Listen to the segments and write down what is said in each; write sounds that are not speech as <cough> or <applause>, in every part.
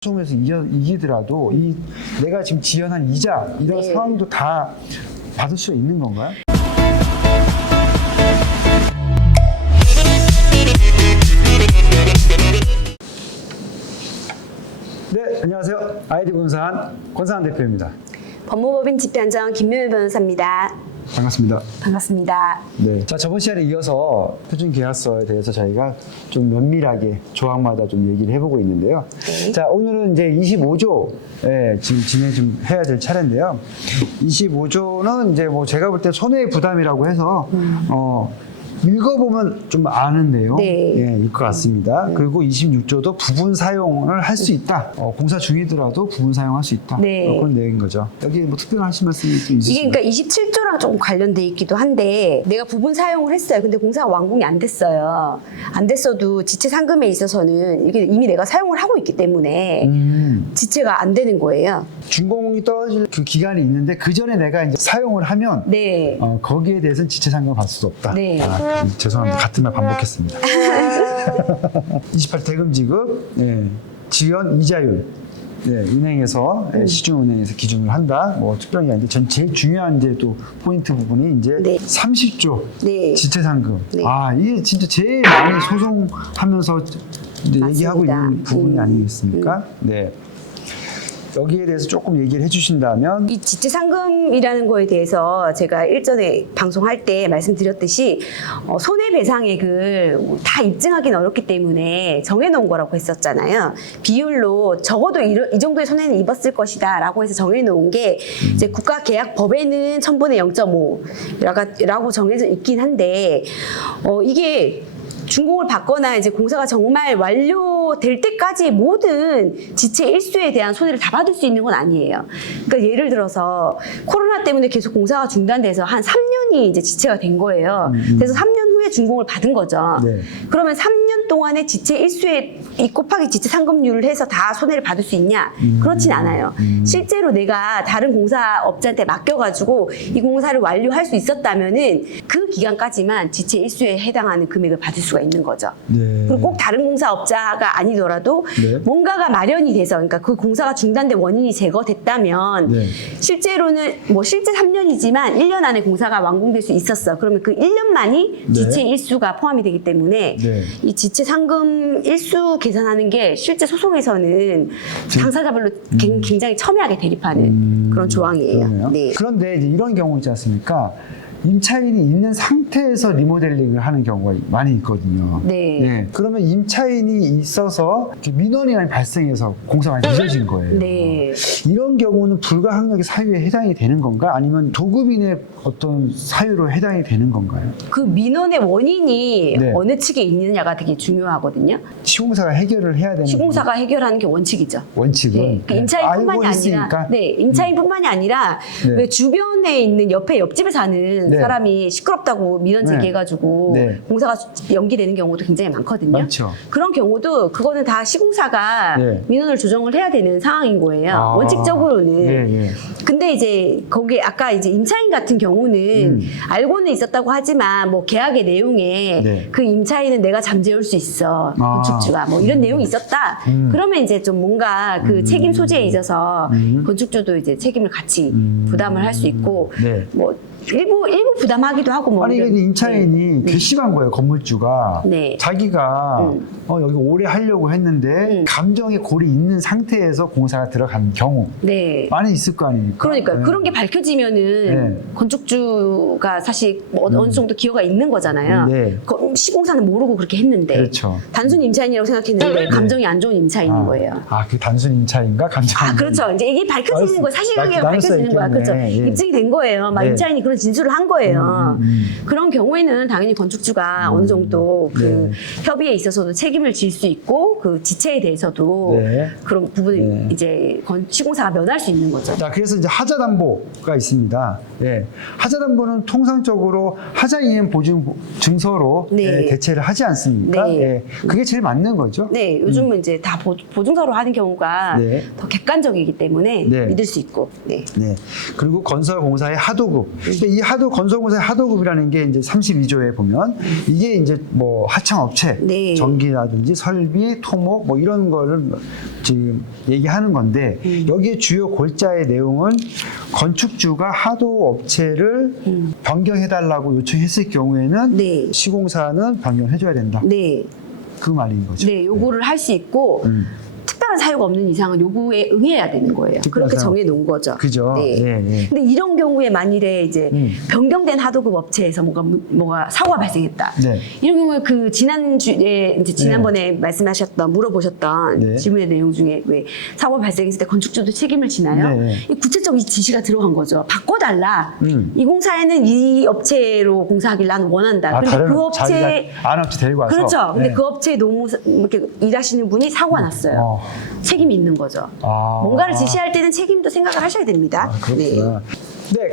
소송에서 이겨, 이기 더라도 이 내가 지금 지연한 이자 이런 네. 상황도 다 받을 수 있는 건가요? 네, 안녕하세요. 아이디 분산 권상한 대표입니다. 법무법인 집행장 김묘일 변호사입니다. 반갑습니다. 반갑습니다. 네. 자, 저번 시간에 이어서 표준 계약서에 대해서 저희가 좀 면밀하게 조항마다 좀 얘기를 해보고 있는데요. 네. 자, 오늘은 이제 25조, 예, 지금 진행 좀 해야 될 차례인데요. 25조는 이제 뭐 제가 볼 때 손해의 부담이라고 해서, 어, 읽어보면 좀 아는 내용, 네. 예, 일것 같습니다. 그리고 26조도 부분 사용을 할 수 있다. 어, 공사 중이더라도 부분 사용할 수 있다. 네. 어, 그런 내용인 거죠. 여기 뭐 특별하신 말씀이 좀 이게 있으신가요? 그러니까 27조랑 조금 관련돼 있기도 한데 내가 부분 사용을 했어요. 근데 공사가 완공이 안 됐어요. 안 됐어도 지체 상금에 있어서는 이게 이미 내가 사용을 하고 있기 때문에 음. 지체가 안 되는 거예요. 준공이 떨어질 그 기간이 있는데 그 전에 내가 이제 사용을 하면 네. 어, 거기에 대해서는 지체 상금을 받을 수 없다. 네. 아, 음, 죄송합니다. 같은 말 반복했습니다. 28 대금 지급, 예, 지연 이자율. 예, 은행에서 음. 예, 시중은행에서 기준을 한다. 뭐 특별한 게 아닌데 전 제일 중요한 이제 또 포인트 부분이 이제 네. 30조 네. 지체 상금. 네. 아 이게 진짜 제일 많이 소송하면서 이제 얘기하고. 있는 부분이 음. 아니겠습니까? 네. 여기에 대해서 조금 얘기를 해주신다면 이 지체 상금이라는 거에 대해서 제가 일전에 방송할 때 말씀드렸듯이 어, 손해배상액을 다 입증하기는 어렵기 때문에 정해놓은 거라고 했었잖아요. 비율로 적어도 이, 이 정도의 손해는 입었을 것이다라고 해서 정해놓은 게 이제 국가계약법에는 천분의 0.5라고 정해져 있긴 한데 어, 이게 준공을 받거나 이제 공사가 정말 완료될 때까지 모든 지체 일수에 대한 손해를 다 받을 수 있는 건 아니에요. 그러니까 예를 들어서 코로나 때문에 계속 공사가 중단돼서 한 3년이 이제 지체가 된 거예요. 그래서 3년 후에 준공을 받은 거죠. 네. 그러면 3년 동안에 지체 일수에 이 곱하기 지체 상금률을 해서 다 손해를 받을 수 있냐? 그렇진 않아요. 실제로 내가 다른 공사업자한테 맡겨가지고 이 공사를 완료할 수 있었다면은 그 기간까지만 지체 일수에 해당하는 금액을 받을 수가 있는 거죠. 네. 그리고 꼭 다른 공사업자가 아니더라도 네. 뭔가가 마련이 돼서 그러니까 그 공사가 중단된 원인이 제거됐다면 네. 실제로는 뭐 실제 3년이지만 1년 안에 공사가 완공될 수 있었어. 그러면 그 1년만이 네. 지체 일수가 포함이 되기 때문에 네. 이 지체 상금 일수 계산하는 게 실제 소송에서는 당사자별로 굉- 굉장히 첨예하게 대립하는 음, 그런 조항이에요. 그러네요. 네. 그런데 이런 경우 있지 않습니까? 임차인이 있는 상태에서 리모델링을 하는 경우가 많이 있거든요. 네. 그러면 임차인이 있어서 민원이 발생해서 공사가 늦어진 거예요. 네. 이런 경우는 불가항력의 사유에 해당이 되는 건가? 아니면 도급인의 어떤 사유로 해당이 되는 건가요? 그 민원의 원인이 네. 어느 측에 있느냐가 되게 중요하거든요. 시공사가 해결을 해야 되는 시공사가 해결하는 게 원칙이죠. 원칙은 네, 그 네. 임차인뿐만이 알고 아니라, 있으니까. 네, 임차인뿐만이 아니라 네. 왜 주변에 있는 옆에 옆집에 사는 네. 사람이 시끄럽다고 민원 네. 제기해가지고 네. 공사가 연기되는 경우도 굉장히 많거든요. 많죠. 그런 경우도 그거는 다 시공사가 네. 민원을 조정을 해야 되는 상황인 거예요. 아. 원칙적으로는. 예, 예. 근데 이제 거기 아까 이제 임차인 같은 경우는 음. 알고는 있었다고 하지만 뭐 계약의 내용에 네. 그 임차인은 내가 잠재울 수 있어 아. 건축주가 뭐 이런 내용이 있었다. 음. 그러면 이제 좀 뭔가 그 음. 책임 소재에 있어서 음. 건축주도 이제 책임을 같이 음. 부담을 할 수 있고 네. 뭐 일부 일부 부담하기도 하고 뭐 아니 근데 임차인이 네. 괘씸한 거예요 건물주가 네. 자기가 음. 어, 여기 오래 하려고 했는데 음. 감정의 골이 있는 상태에서 공사가 들어간 경우 네. 많이 있을 거 아닙니까? 그러니까 네. 그런 게 밝혀지면은 네. 건축주가 사실 뭐 어느 음. 정도 기여가 있는 거잖아요. 네. 거- 시공사는 모르고 그렇게 했는데 그렇죠. 단순 임차인이라고 생각했는데 감정이 안 좋은 임차인인 아, 거예요. 아, 그 단순 임차인가 감정. 아, 그렇죠. 이제 이게 밝혀지는 거예요. 사실관계가 나눌 수 밝혀지는 거야. 그렇죠. 예. 입증이 된 거예요. 막 네. 임차인이 그런 진술을 한 거예요. 음, 음, 음. 그런 경우에는 당연히 건축주가 음. 어느 정도 그 네. 협의에 있어서도 책임을 질 수 있고 그 지체에 대해서도 네. 그런 부분을 네. 이제 건- 시공사가 면할 수 있는 거죠. 자, 그래서 이제 하자 담보가 있습니다. 예. 하자 담보는 통상적으로 하자 이행 보증 증서로 네. 예, 대체를 하지 않습니까? 네. 예. 그게 제일 맞는 거죠. 네, 요즘은 이제 다 보, 보증서로 하는 경우가 음. 네. 더 객관적이기 때문에 네. 믿을 수 있고. 네. 네. 그리고 건설공사의 하도급 근데 이 하도 건설공사의 하도급이라는 게 이제 32조에 보면 이게 이제 뭐 하청업체, 네. 전기라든지 설비, 토목 뭐 이런 거를 지금 얘기하는 건데 음. 여기에 주요 골자의 내용은 건축주가 하도업체를 변경해달라고 요청했을 경우에는 음. 네. 시공사는 변경해줘야 된다. 네. 그 말인 거죠. 네, 요구를 할 수 있고 음. 특별한 사유가 없는 이상은 요구에 응해야 되는 거예요. 그렇게 사유. 정해 놓은 거죠. 그죠. 네. 예, 예. 근데 이런 경우에 만일에 이제 음. 변경된 하도급 업체에서 뭐가 무- 뭐가 사고가 발생했다. 네. 이런 경우에 그 지난 주에 이제 지난번에 말씀하셨던 물어보셨던 네. 질문의 내용 중에 왜 사고 발생했을 때 건축주도 책임을 지나요? 네. 이 구체적 이 지시가 들어간 거죠. 바꿔달라. 음. 이 공사에는 이 업체로 공사하길 나는 원한다. 아, 근데 다른 그 업체 아는 업체 데리고 와서 그렇죠. 근데 네. 그 업체에 너무 이렇게 일하시는 분이 사고가 났어요. 어. 책임이 있는 거죠. 아. 뭔가를 지시할 때는 책임도 생각을 하셔야 됩니다. 아, 그렇구나. 네.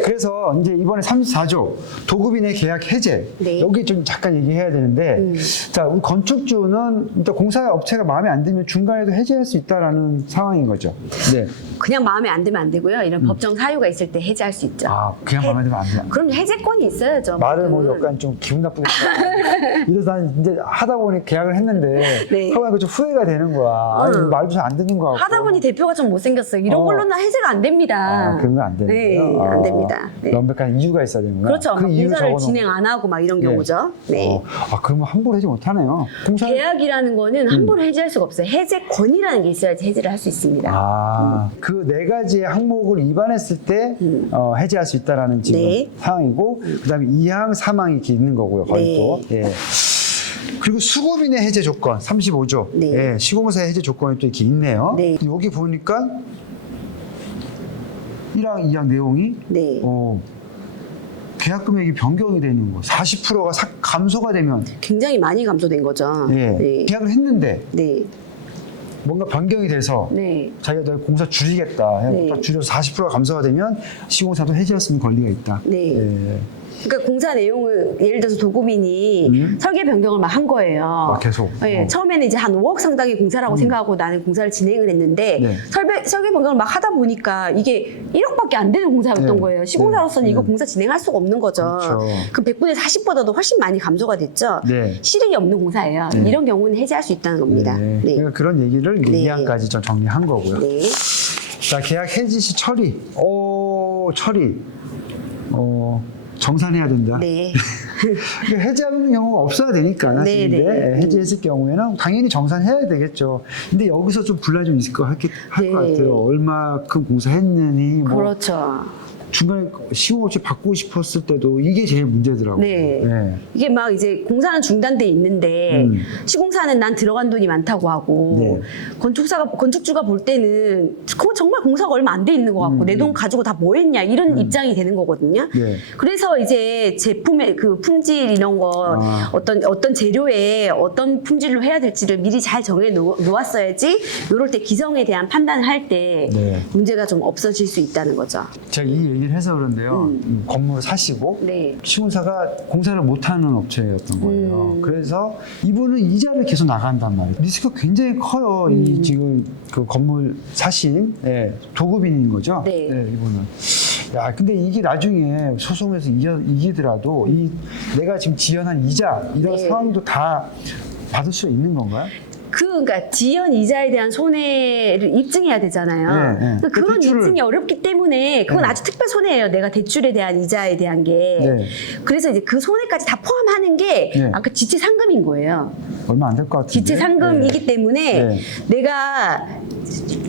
그래서 이제 이번에 34조 도급인의 계약 해제 네. 여기 좀 잠깐 얘기해야 되는데 음. 자 우리 건축주는 일단 공사 업체가 마음에 안 들면 중간에도 해제할 수 있다라는 상황인 거죠. 네. 그냥 마음에 안 들면 안 되고요. 이런 법정 사유가 있을 때 해제할 수 있죠. 음. 아 그냥 해- 마음에 들면 안 돼. 그럼 해제권이 있어야죠. 말을 뭐 모든. 약간 좀 기분 나쁘게 했다. <laughs> 이래서 난 이제 하다 보니 계약을 했는데 네. 하고 나니까 좀 후회가 되는 거야. 아, 응. 말도 잘 안 듣는 거 같고. 하다 보니 대표가 좀 못생겼어요. 이런 어. 걸로는 해제가 안 됩니다. 아, 그런 거 안 되는 네? 안 아, 됩니다. 네. 명백한 이유가 있어야 되는구나. 그렇죠. 그막 이유 공사를 적어놓은 진행 안 하고 막 이런 네. 경우죠. 네. 어, 아 그러면 함부로 해지 못하네요. 공사 계약이라는 거는 음. 함부로 해제할 수가 없어요. 해제권이라는 게 있어야지 해제를 할 수 있습니다. 아, 그 네 가지의 항목을 위반했을 때 음. 어, 해제할 수 있다라는 지금 네. 상황이고, 그다음에 2항, 3항이 이렇게 있는 거고요. 거의 네. 또. 예. 그리고 수급인의 해제 조건 35조. 네. 예, 시공사의 해제 조건이 또 이렇게 있네요. 네. 여기 보니까 1항, 2항 내용이 네. 어, 계약 금액이 변경이 되는 거. 40%가 감소가 되면 굉장히 많이 감소된 거죠. 예, 네. 계약을 했는데 네. 뭔가 변경이 돼서 네. 자기가 내가 공사 줄이겠다. 네. 딱 줄여서 40%가 감소가 되면 시공사도 해지할 수 있는 권리가 있다. 네. 예. 그러니까 공사 내용을 예를 들어서 도급인이 음. 설계 변경을 막 한 거예요. 아, 계속? 네, 어. 처음에는 이제 한 5억 상당의 공사라고 생각하고 나는 공사를 진행을 했는데 네. 설계, 설계 변경을 막 하다 보니까 이게 1억밖에 안 되는 공사였던 네. 거예요. 시공사로서는 네. 이거 네. 공사 진행할 수가 없는 거죠. 그렇죠. 그럼 100분의 40보다도 훨씬 많이 감소가 됐죠. 네. 실익이 없는 공사예요. 네. 이런 경우는 해제할 수 있다는 겁니다. 네. 네. 그러니까 그런 얘기를 네. 2항까지 좀 정리한 거고요. 네. 자, 계약 해지 시 처리. 오, 처리. 어, 정산해야 된다. 네. 이게 <laughs> 해지하는 경우가 없어야 되니까 네, 네. 해지했을 경우에는 당연히 정산해야 되겠죠. 근데 여기서 좀 분란이 좀 있을 것, 같, 할것 네. 같아요. 얼마큼 공사했느니 뭐 그렇죠. 중간에 시공업체 바꾸고 싶었을 때도 이게 제일 문제더라고요. 네. 네. 이게 막 이제 공사는 중단돼 있는데 음. 시공사는 난 들어간 돈이 많다고 하고 네. 건축사가 건축주가 볼 때는 그거 정말 공사가 얼마 안 돼 있는 것 같고 음, 내돈 음. 가지고 다 뭐 했냐 이런 입장이 되는 거거든요. 네. 그래서 이제 제품의 그 품질 이런 거 아. 어떤 어떤 재료에 어떤 품질로 해야 될지를 미리 잘 정해 놓, 놓았어야지 이럴 때 기성에 대한 판단을 할때 네. 문제가 좀 없어질 수 있다는 거죠. 제가 이 얘기 를 해서 그런데요. 음, 건물을 사시고 네. 시공사가 공사를 못하는 업체였던 거예요. 음. 그래서 이분은 이자를 계속 나간단 말이에요. 리스크가 굉장히 커요. 음. 이 지금 그 건물 사신 예, 도급인인 거죠. 네. 예, 이분은. 야, 근데 이게 나중에 소송에서 이겨, 이기더라도 이 내가 지금 지연한 이자 이런 네. 상황도 다 받을 수 있는 건가요? 그, 그러니까 지연 이자에 대한 손해를 입증해야 되잖아요. 네, 네. 그러니까 그런 대출을- 입증이 어렵기 때문에 그건 네. 아주 특별 손해예요. 내가 대출에 대한 이자에 대한 게. 네. 그래서 이제 그 손해까지 다 포함하는 게 네. 아까 지체 상금인 거예요. 얼마 안 될 것 같은데. 지체 상금이기 네. 때문에 네. 내가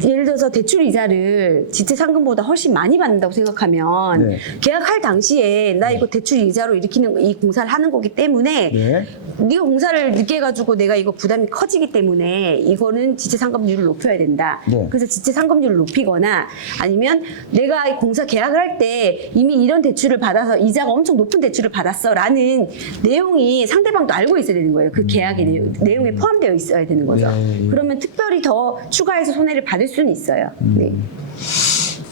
예를 들어서 대출 이자를 지체 상금보다 훨씬 많이 받는다고 생각하면 네. 계약할 당시에 나 이거 대출 이자로 일으키는 이 공사를 하는 거기 때문에 네. 네가 공사를 늦게 해가지고 내가 이거 부담이 커지기 때문에 이거는 지체 상금률을 높여야 된다. 네. 그래서 지체 상금률을 높이거나 아니면 내가 이 공사 계약을 할 때 이미 이런 대출을 받아서 이자가 엄청 높은 대출을 받았어라는 내용이 상대방도 알고 있어야 되는 거예요. 그 계약의 내용, 내용에 포함되어 있어야 되는 거죠. 예, 예. 그러면 특별히 더 추가해서 손해를 받을 수는 있어요. 네.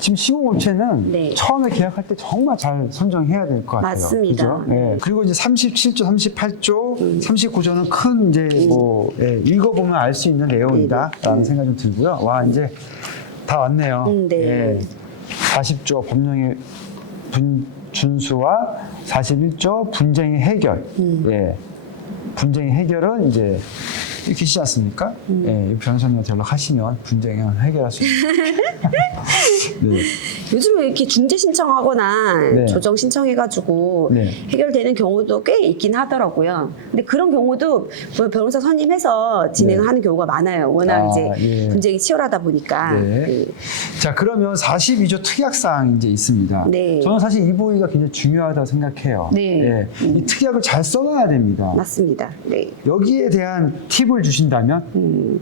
지금 시공업체는 네. 처음에 계약할 때 정말 잘 선정해야 될 것 같아요. 맞습니다. 그죠? 예. 그리고 이제 37조, 38조, 39조는 큰 이제 뭐 예, 읽어보면 알 수 있는 내용이다라는 생각이 좀 들고요. 와 이제 다 왔네요. 음, 네. 예. 40조 법령의 분 준수와 41조 분쟁의 해결. 예. 분쟁의 해결은 이제 이렇게 시지 않습니까? 예, 이 변호사님한테 연락하시면 분쟁을 해결할 수 있습니다. <laughs> 네. 요즘에 이렇게 중재 신청하거나 네. 조정 신청해가지고 네. 해결되는 경우도 꽤 있긴 하더라고요. 근데 그런 경우도 뭐 변호사 선임해서 진행하는 경우가 많아요. 워낙 아, 이제 예. 분쟁이 치열하다 보니까. 네. 네. 자, 그러면 42조 특약사항 이제 있습니다. 네. 저는 사실 이 부위가 굉장히 중요하다고 생각해요. 네. 예, 이 특약을 잘 써놔야 됩니다. 맞습니다. 네. 여기에 대한 팁을 주신다면? 음,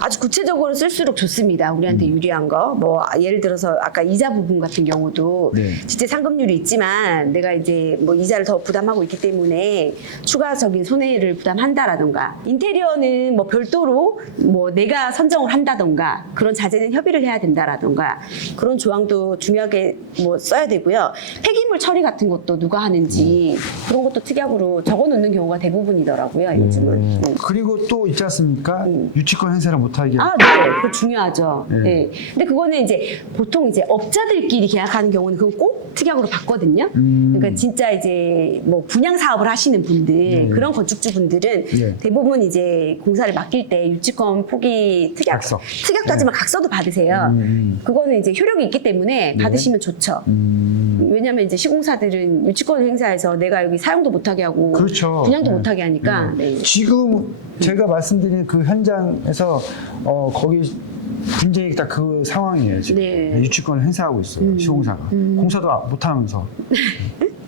아주 구체적으로 쓸수록 좋습니다. 우리한테 음. 유리한 거. 뭐 예를 들어서 아까 이자 부분 같은 경우도 네. 실제 상금률이 있지만 내가 이제 뭐 이자를 더 부담하고 있기 때문에 추가적인 손해를 부담한다라던가 인테리어는 뭐 별도로 뭐 내가 선정을 한다던가 그런 자재는 협의를 해야 된다라던가 그런 조항도 중요하게 뭐 써야 되고요. 폐기물 처리 같은 것도 누가 하는지 그런 것도 특약으로 적어 놓는 경우가 대부분이더라고요. 요즘은. 음. 음. 그리고 또 있지 않습니까? 유치권 행사를 못 하게 아, 네. 그거 중요하죠. 네. 네. 근데 그거는 이제 보통 이제 업자들끼리 계약하는 경우는 그건 꼭 특약으로 받거든요. 음. 그러니까 진짜 이제 뭐 분양 사업을 하시는 분들, 네. 그런 건축주 분들은 네. 대부분 이제 공사를 맡길 때 유치권 포기 특약, 각서. 특약도 하지만 각서도 받으세요. 음, 음. 그거는 이제 효력이 있기 때문에 네. 받으시면 좋죠. 음, 왜냐면 이제 시공사들은 유치권 행사해서 내가 여기 사용도 못하게 하고 그렇죠. 분양도 네. 못하게 하니까 네. 지금 제가 말씀드린 그 현장에서 어, 거기 분쟁이 딱 그 상황이에요. 지금 네. 음. 유치권을 행사하고 있어요. 시공사가 공사도 못 하면서. <laughs>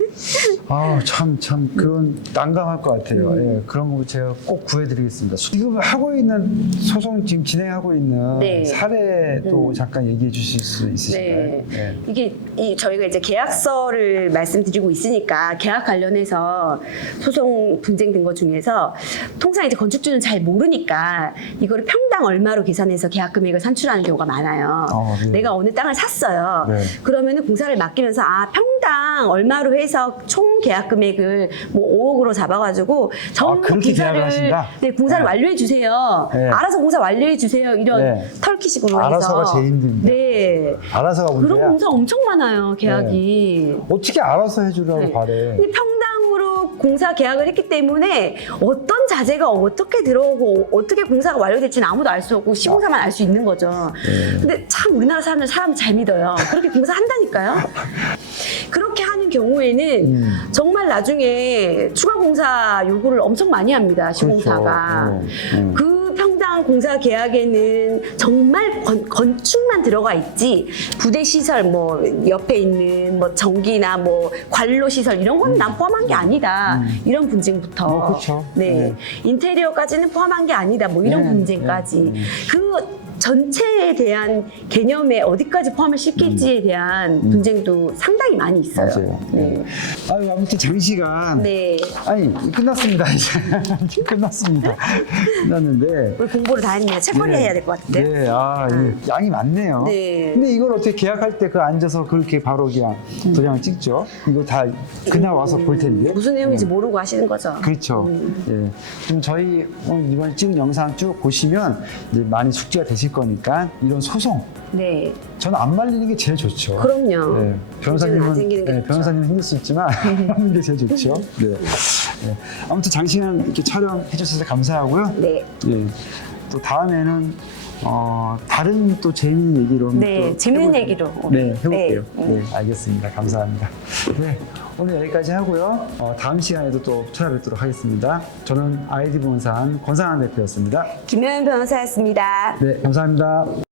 아, 참, 참, 그런, 난감할 것 같아요. 음. 예, 그런 거 제가 꼭 구해드리겠습니다. 지금 하고 있는, 소송 지금 진행하고 있는 네. 사례도 잠깐 얘기해 주실 수 있으신가요? 네. 예. 이게 이 저희가 이제 계약서를 말씀드리고 있으니까 계약 관련해서 소송 분쟁된 것 중에서 통상 이제 건축주는 잘 모르니까 이거를 평당 얼마로 계산해서 계약 금액을 산출하는 경우가 많아요. 어, 네. 내가 어느 땅을 샀어요. 네. 그러면은 공사를 맡기면서 아 평 당 얼마로 해서 총 계약 금액을 뭐 5억으로 잡아가지고 전부 아, 그렇게 공사를 계약을 하신다? 네 공사를 네. 완료해 주세요. 네. 알아서 공사 완료해 주세요. 이런 네. 털키식으로 해서 알아서가 제일 힘듭니다. 네. 알아서가 그런 문제야. 공사 엄청 많아요, 계약이. 어떻게 알아서 해주라고 네. 바래. 근데 평당으로 공사 계약을 했기 때문에 어떤 자재가 어떻게 들어오고 어떻게 공사가 완료될지는 아무도 알 수 없고 시공사만 알 수 있는 거죠. 네. 근데 참 우리나라 사람들 사람 잘 믿어요. 그렇게 공사한다니까요. 그렇게 하는 경우에는 음. 정말 나중에 추가 공사 요구를 엄청 많이 합니다, 시공사가. 그 음. 그 평당 공사 계약에는 정말 건, 건축만 들어가 있지 부대 시설 뭐 옆에 있는 뭐 전기나 뭐 관로 시설 이런 건 난 포함한 게 아니다 이런 분쟁부터 어, 그렇죠. 네. 네. 인테리어까지는 포함한 게 아니다 뭐 이런 네, 분쟁까지 네, 네. 그 전체에 대한 개념에 어디까지 포함을 시킬지에 대한 분쟁도 상당히 많이 있어요. 음. 맞아요. 네. 아유, 아무튼 장시간. 네. 아니, 끝났습니다, 이제. <laughs> 끝났습니다. 끝났는데. 우리 공부를 다 했네요. 책벌이 네. 해야 될 것 같은데. 네, 아, 이 양이 많네요. 네. 근데 이걸 어떻게 계약할 때 그 앉아서 그렇게 바로 그냥 도장을 찍죠? 이거 다 그날 와서 볼 텐데. 무슨 내용인지 모르고 하시는 거죠. 그렇죠. 예. 그럼 저희 오늘 이번 찍은 영상 쭉 보시면 이제 많이 숙지가 되실 거니까 이런 소송 네. 저는 안 말리는 게 제일 좋죠. 그럼요. 네. 문제는 안 변호사님은 생기는 게 네, 좋죠. 변호사님은 힘들 수 있지만 하는 게 제일 좋죠. <laughs> 네. 네. 아무튼 장시간 이렇게 촬영해 주셔서 감사하고요. 네. 예. 또 다음에는 어, 다른 또 재미있는 얘기로 한번 네, 또 재밌는 해볼- 얘기로. 네, 해볼게요. 네. 네, 알겠습니다. 감사합니다. 네, 오늘 여기까지 하고요. 어, 다음 시간에도 또 찾아뵙도록 하겠습니다. 저는 아이디 본산 권상한 대표였습니다. 김효연 변호사였습니다. 네, 감사합니다.